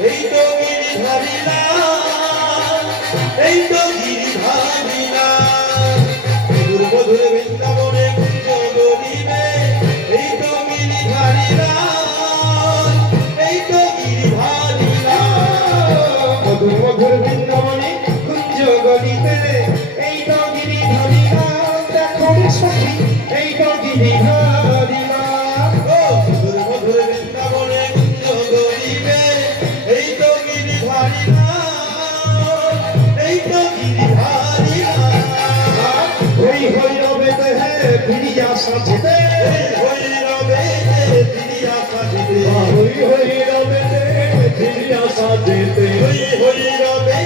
এই তো গিরিধারীরা এই তো গিরিধারীরা মধুর মধুর বৃন্দাবনে কুঞ্জ গরিবে এই তো গিরিধারীরা এই তো গিরিধারীরা মধুর মধুর বৃন্দাবনে কুঞ্জ গলিতে এই তো গিরিধারীরা দেখো রে সখী এই তো গিরিধারীরা মধুর মধুর বৃন্দাবনে কুঞ্জ গরিবে এই তো গিরিধারীরা এই তো গিরিধারীরা হই হই রবে হে প্রিয়া সাজতে হই রবে প্রিয়া সাজতে হই হই রবে প্রিয়া সাজতে হই হই রবে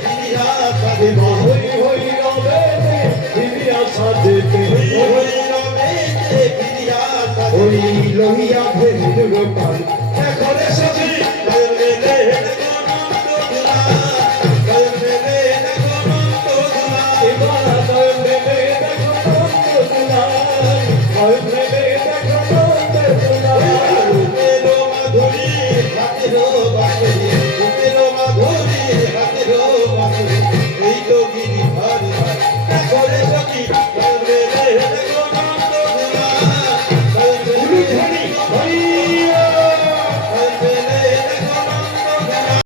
প্রিয়া সাজতে হই হই রবে প্রিয়া সাজতে হই রবে প্রিয়া সাজতে ওই লহিয়া ভেদ গোপাল দেখো রে সখী